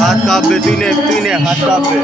हाथ कांपे तूने हाथ कांपे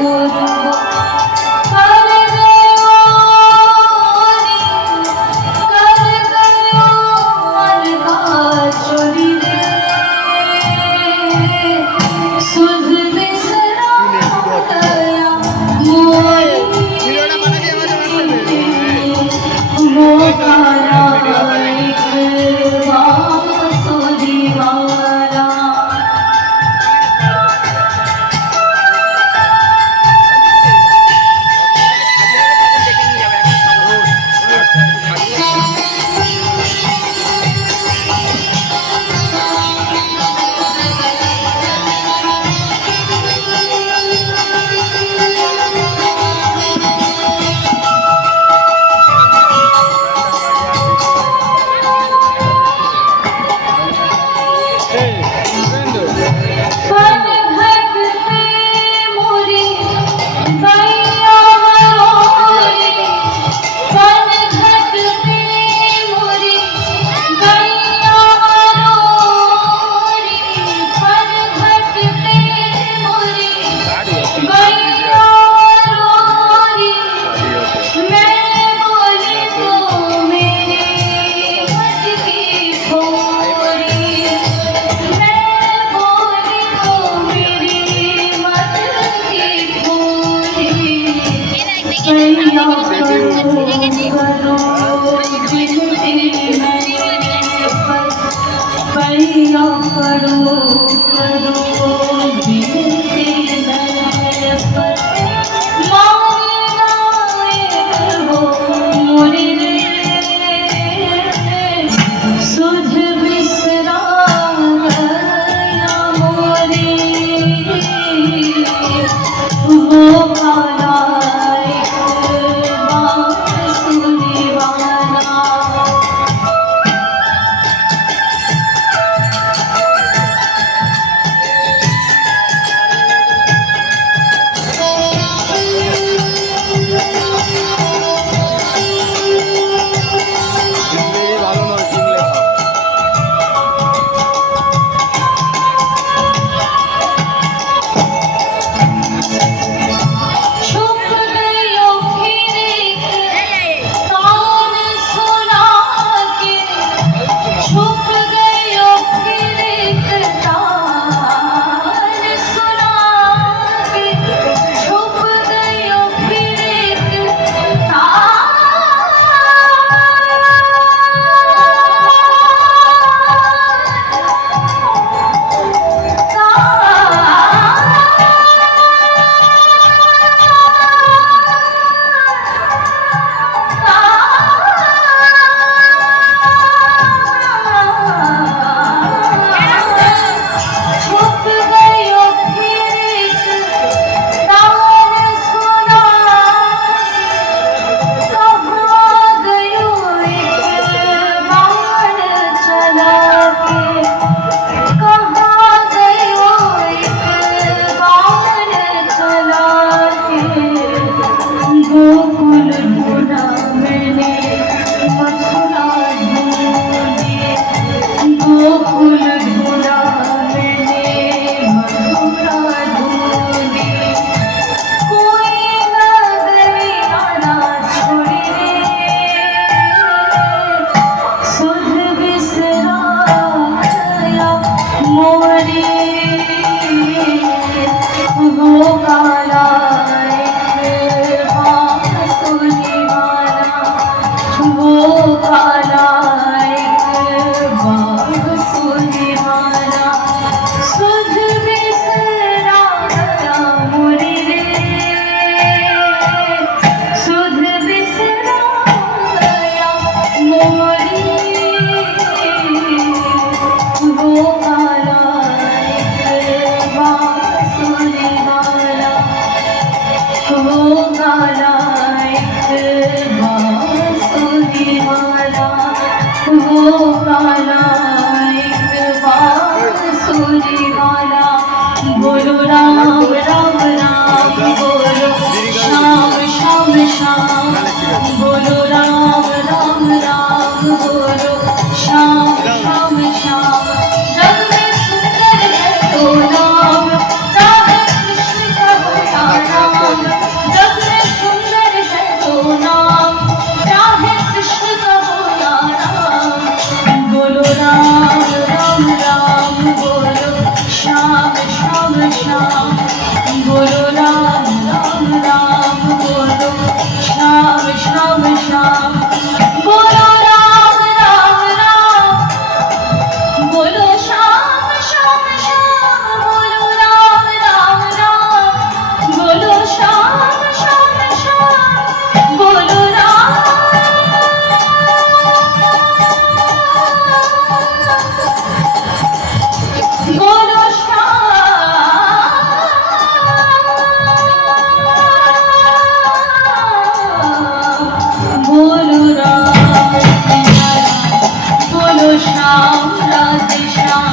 राधे श्याम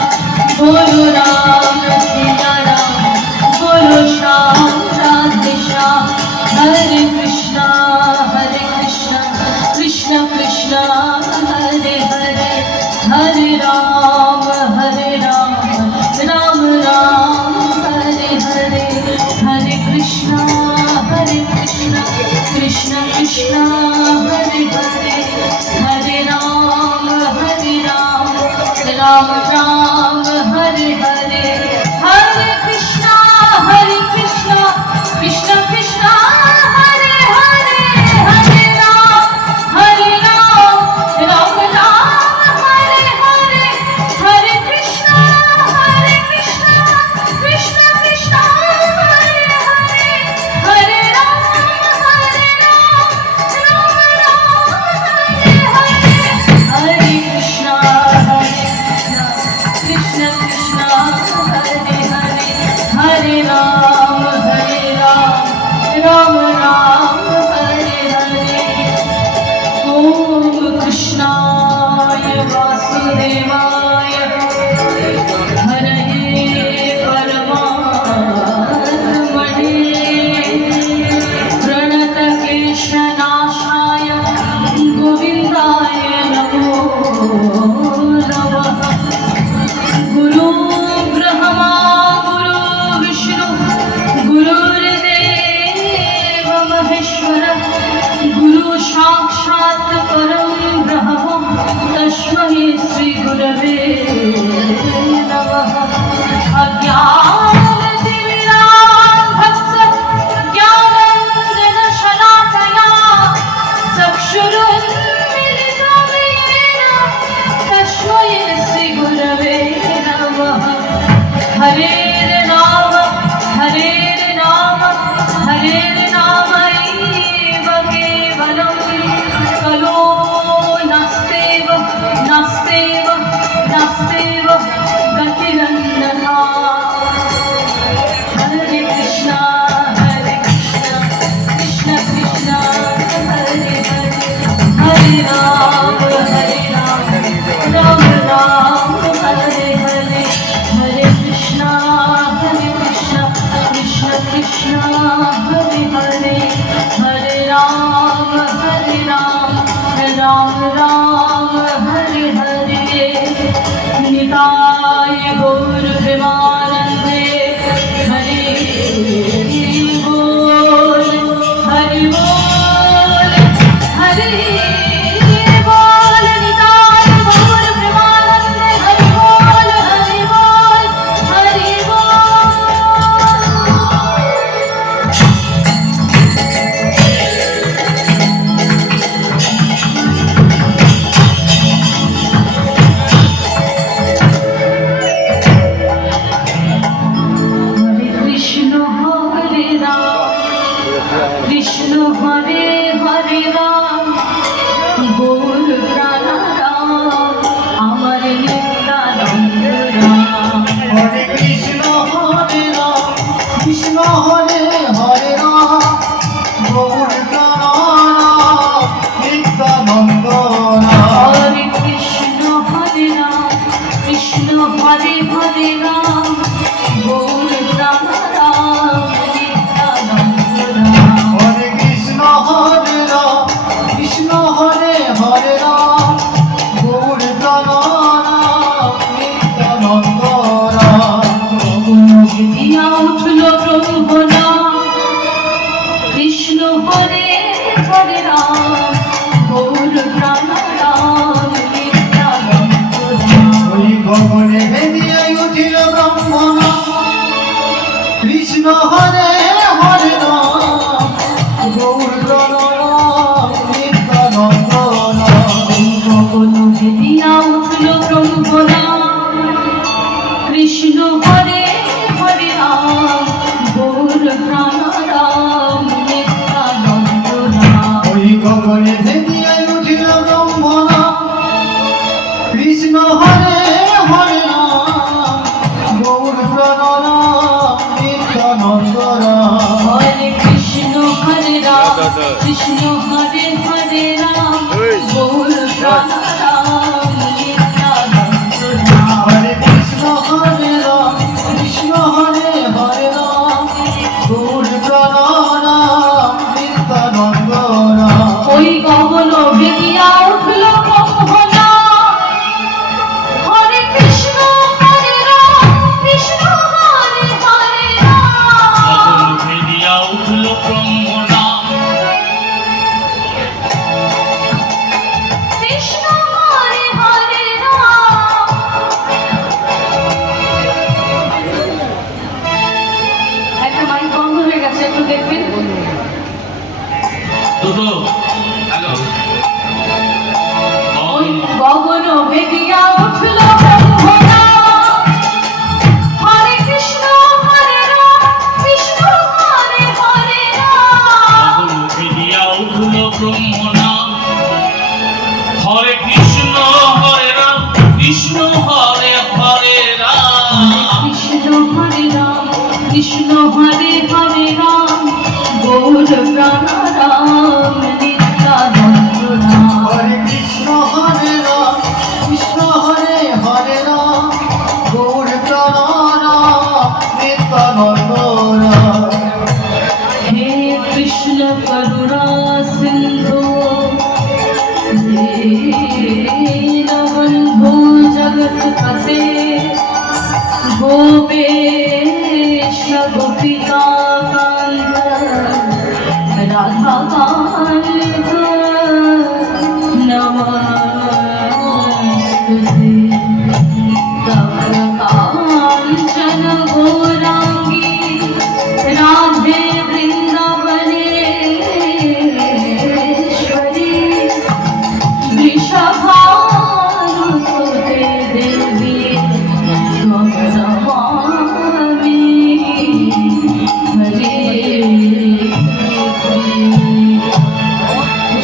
बोलो राम सिया राम बोलो श्याम राधे श्याम हरे कृष्णा कृष्ण कृष्ण हरे हरे हरे राम राम राम हरे हरे हरे कृष्णा कृष्ण कृष्ण हरे हरे हरे राम राम राम हरे हरे हरे कृष्णा कृष्ण कृष्ण हरे हरे हरे राम राम राम हरे हरे हरे कृष्णा कृष्ण कृष्ण हरे हरे हरे राम राम हरे हरे हरे कृष्णा कृष्ण कृष्ण हरे हरे हरे राम राम राम हरे हरे ओम कृष्णाय वासुदेवाय हरये परमात्मने प्रणतक्लेशनाशाय गोविन्दाय नमो नमः गुरु ब्रह्मा गुरु विष्णु गुरुर्देव महेश्वर गुरु साक्षात् परं ब्रह्म तस्मै श्री गुरवे नमः अज्ञानतिमिरान्धस्य ज्ञानाञ्जनशलाकया चक्षुरुन्मीलितं येन तस्मै श्री गुरवे नमः हरे राम एव केवलं कलो नास्तेव गतिरन्यथा हरे कृष्णा कृष्ण कृष्ण हरे हरे हरे राम राम हरे हरे हरे कृष्णा कृष्ण कृष्ण हरे हरे हरे राम राम हरे हरे निताय गौर प्रेमानंदे हरि बोल हरि बोल हरि बोल निताय गौर प्रेमानंदे हरि बोल हरि बोल हरि बोल हरे कृष्ण हरे हरे राम गौर प्राणाराम আমার নিত্যানন্দ রাম হরে কৃষ্ণ কৃষ্ণ হরে হরে রাম গৌর প্রাণারাম নিত্যানন্দ রাম हरे कृष्ण हरे हरे राम गौर प्राणाराम नित्यानंद राम হরে কৃষ্ণ হরে হরে রাম গৌর প্রাণারাম নিত্যানন্দ রাম দিয়া উঠল ব্রহ্মনা কৃষ্ণ হরে হরে রাম গৌর প্রাণারাম নিত্যানন্দ রাম ওই গগনে ভেদিয়ে উঠিল ব্রহ্মণা কৃষ্ণ হরে হরে রাম গৌর প্রাণারাম নিত্যানন্দ রাম গগন দিয়া উঠল ব্রহ্মনা কৃষ্ণ হরে হরে রাম গৌর প্রাণারাম নিত্যানন্দ রাম ওই গগনে ভেদিয়ে উঠিল ব্রহ্মণা কৃষ্ণ হরে হরে রাম গৌর প্রাণারাম নিত্যানন্দ রাম पते गोपेश गोपिका कांत राधा कांत नमस्ते तव कांचन गौरांगी राधे वृंदावनेश्वरी वृषभानुसुते देवी त्वं नमामि हरे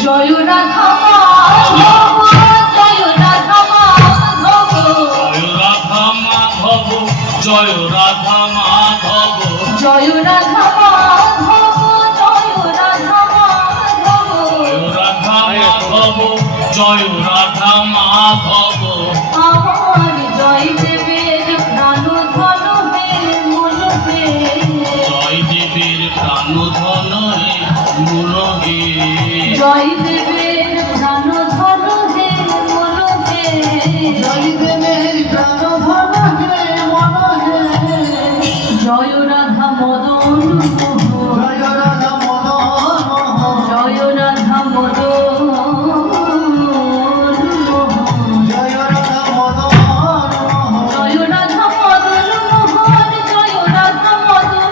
जय राधा माधव जय राधा माधव জয় রাধা মাধব জয় রাধা মাধব জয় রাধা মাধব জয় রাধা মাধব জয় রাধা মাধব আমার জয় দেবের প্রাণ ধন হে মন হে জয় দেবীর প্রাণ ধন হে মন হে জয় দেবের প্রাণ ধন হে মন হে জয় দেবের প্রাণ ধন হে মন হে জয় রাধা মদন মোহন জয় রাধা মদন মোহন জয় রাধা মদন মোহন জয় রাধা মদন মোহন জয় রাধা মদন মোহন জয় রাধা মদন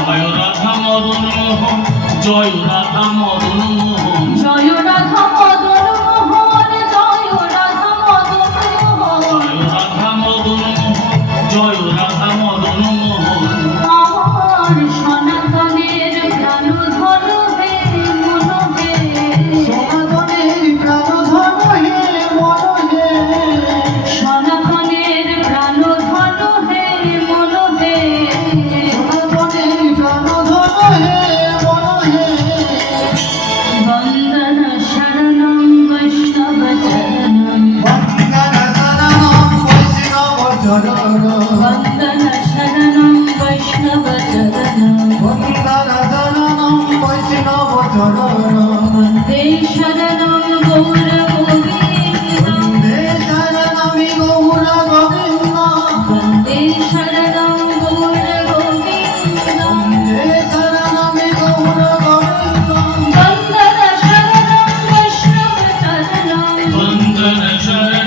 মোহন জয় রাধা মদন মোহন জয় রাধা মদন মোহন জয় রাধা মদন মোহন জয় রাধা মদন মোহন জয় রাধা মদন মোহন জয় রাধা মদন মোহন আমার সনাতনের প্রাণ ধন হে মন হে সনাতনের প্রাণ ধন হে মন হে সনাতনের প্রাণ ধন হে মন হে সনাতনের প্রাণ ধন হে মন হে বন্দন শরণম বৈষ্ণব চরণম বন্দন শরণম বৈষ্ণব চরণ বন্দন শরণম বৈষ্ণব চরণম বন্দন শরণম বৈষ্ণব চরণ বন্দে শরণম গৌর গোবিন্দম হে শরণমি গৌর গোবিন্দ বন্দে শরণম গৌর গোবিন্দম হে শরণমি গৌর গোবিন্দ বন্দন শরণম বৈষ্ণব চরণম বন্দন শরণ